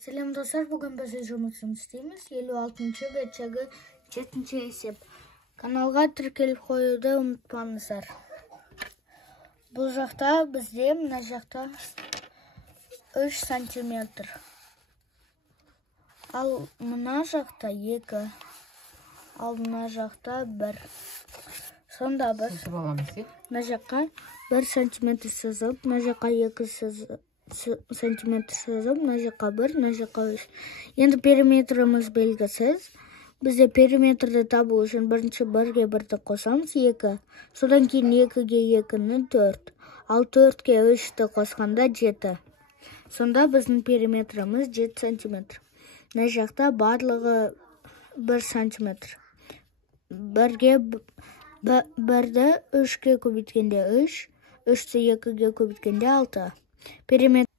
Selam dostlar, bugün biz жұмысын істейміз. 56-шы бетшегі 7-ші есеп. Каналға тіркеліп қоюды ұмытпаңыздар. Бұл жақта бізде мына жақта 3 сантиметр. Ал мына жақта 2. Ал мына жақта 1. Сонда біз мына жаққа 1 сантиметр сызып, мына жаққа 2 сантиметр сызып, мына жаққа 1, мына жаққа 3. Енді периметріміз белгісіз. Бізде периметрді табу үшін бірінші 1-ге 1-ді қосамыз, 2. Содан кейін 2-ге 2-ні 4. Ал 4-ге 3-ті қосқанда 7. Сонда біздің периметріміз 7 сантиметр. Мына жақта барлығы 1 сантиметр. 1-ді 3-ге көбейткенде 3, 3-ті 2-ге көбейткенде 6. Периметр